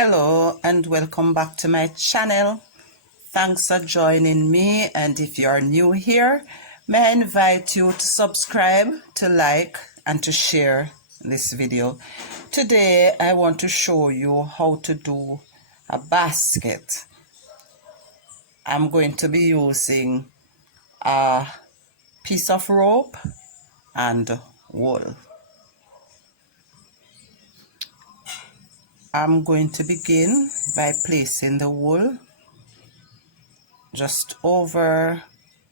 Hello and welcome back to my channel. Thanks for joining me, and if you are new here, may I invite you to subscribe, to like and to share this video. Today I want to show you how to do a basket. I'm going to be using a piece of rope and wool. I'm going to begin by placing the wool just over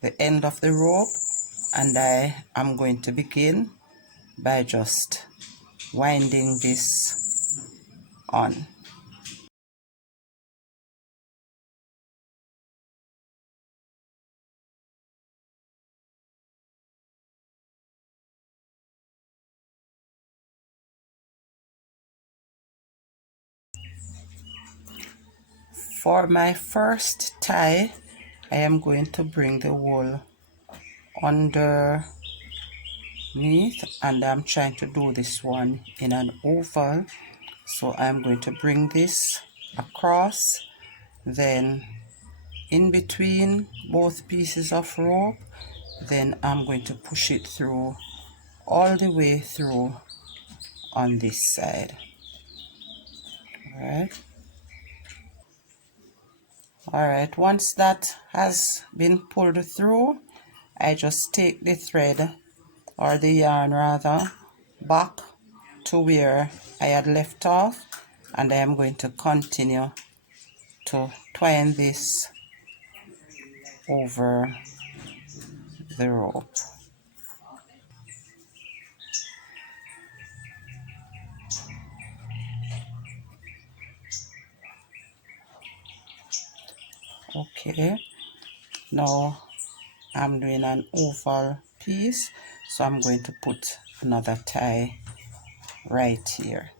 the end of the rope, and I am going to begin by just winding this on. For my first tie, I am going to bring the wool underneath, and I'm trying to do this one in an oval. So I'm going to bring this across, then in between both pieces of rope, then I'm going to push it through all the way through on this side. All right, once that has been pulled through, I just take the thread, or the yarn rather, back to where I had left off, and I am going to continue to twine this over the rope. Okay, now I'm doing an oval piece, so I'm going to put another tie right here.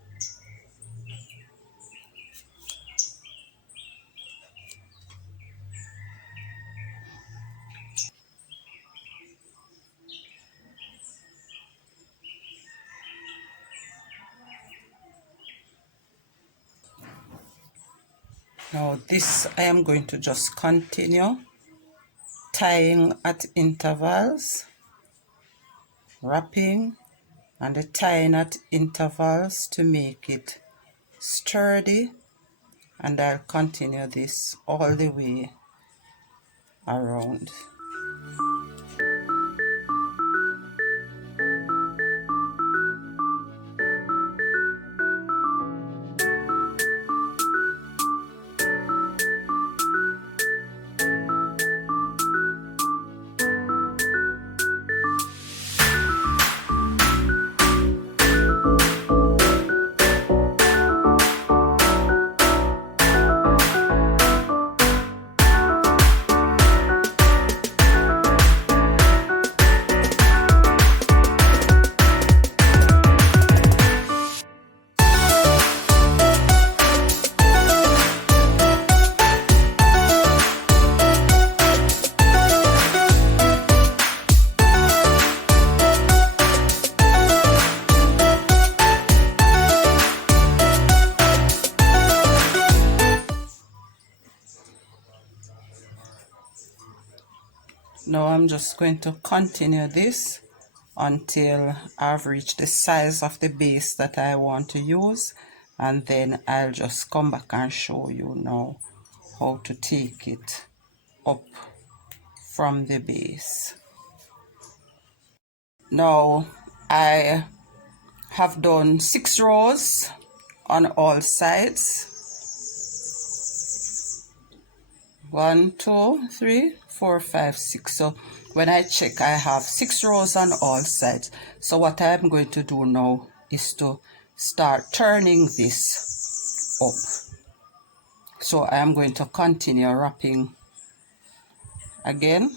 Now this I am going to just continue tying at intervals, wrapping and tying at intervals to make it sturdy, and I'll continue this all the way around. Now I'm just going to continue this until I've reached the size of the base that I want to use, and then I'll just come back and show you now how to take it up from the base. Now I have done 6 rows on all sides. 1, 2, 3, 4, 5, 6. So when I check, I have 6 rows on all sides. So what I'm going to do now is to start turning this up. So I am going to continue wrapping again.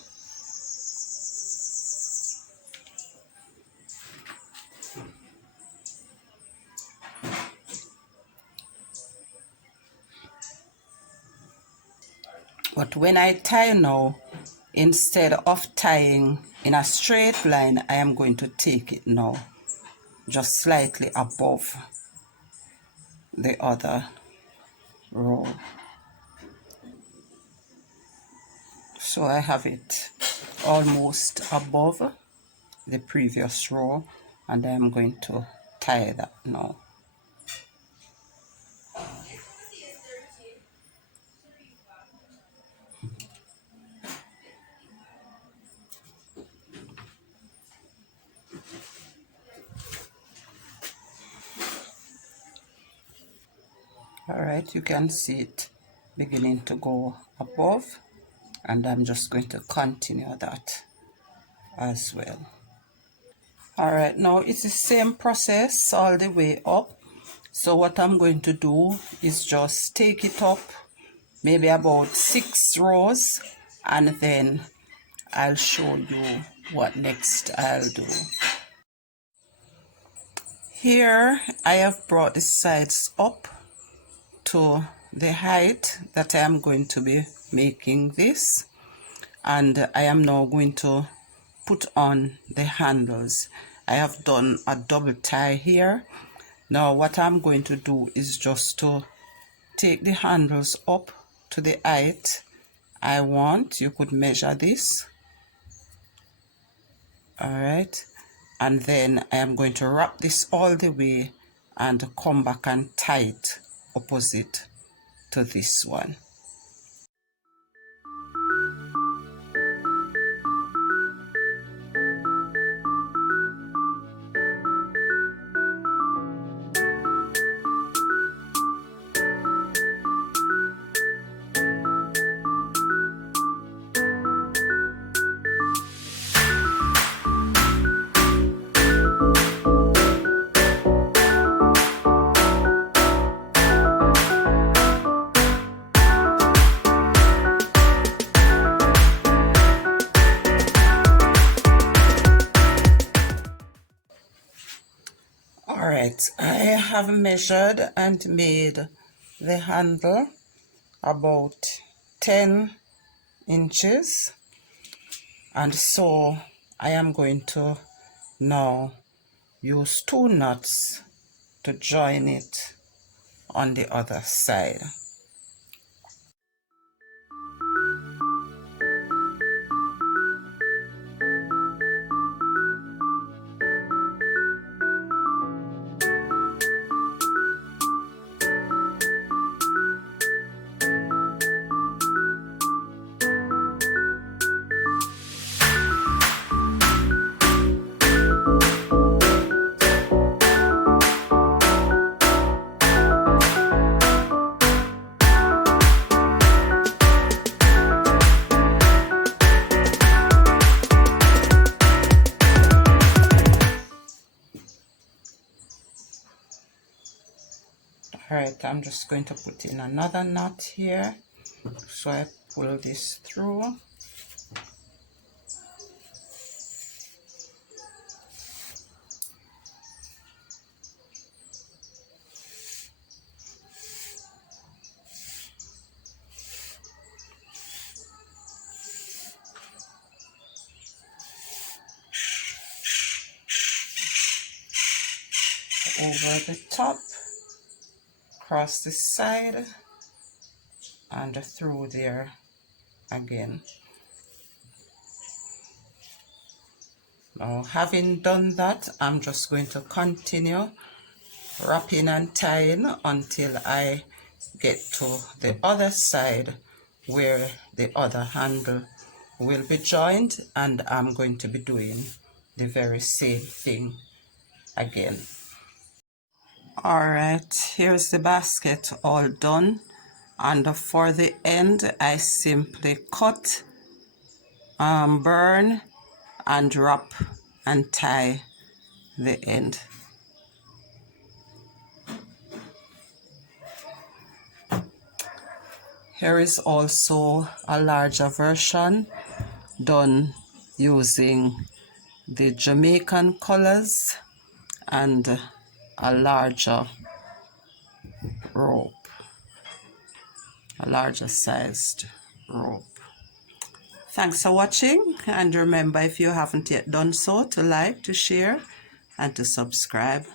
But when I tie now, instead of tying in a straight line, I am going to take it now just slightly above the other row. So I have it almost above the previous row, and I'm going to tie that now. All right, you can see it beginning to go above, and I'm just going to continue that as well. All right, now it's the same process all the way up. So what I'm going to do is just take it up maybe about 6 rows, and then I'll show you what next I'll do. Here I have brought the sides up to the height that I am going to be making this, and I am now going to put on the handles. I have done a double tie here. Now what I'm going to do is just to take the handles up to the height I want. You could measure this. All right, and then I am going to wrap this all the way and come back and tie it opposite to this one. Alright, I have measured and made the handle about 10 inches, and so I am going to now use 2 knots to join it on the other side. Alright, I'm just going to put in another knot here. So I pull this through. Over the top, across the side, and through there again. Now, having done that, I'm just going to continue wrapping and tying until I get to the other side where the other handle will be joined, and I'm going to be doing the very same thing again. Alright, here's the basket all done, and for the end I simply cut, burn and wrap and tie the end. Here is also a larger version done using the Jamaican colors and a larger rope, a larger sized rope. Thanks for watching, and remember, if you haven't yet done so, to like, to share, and to subscribe.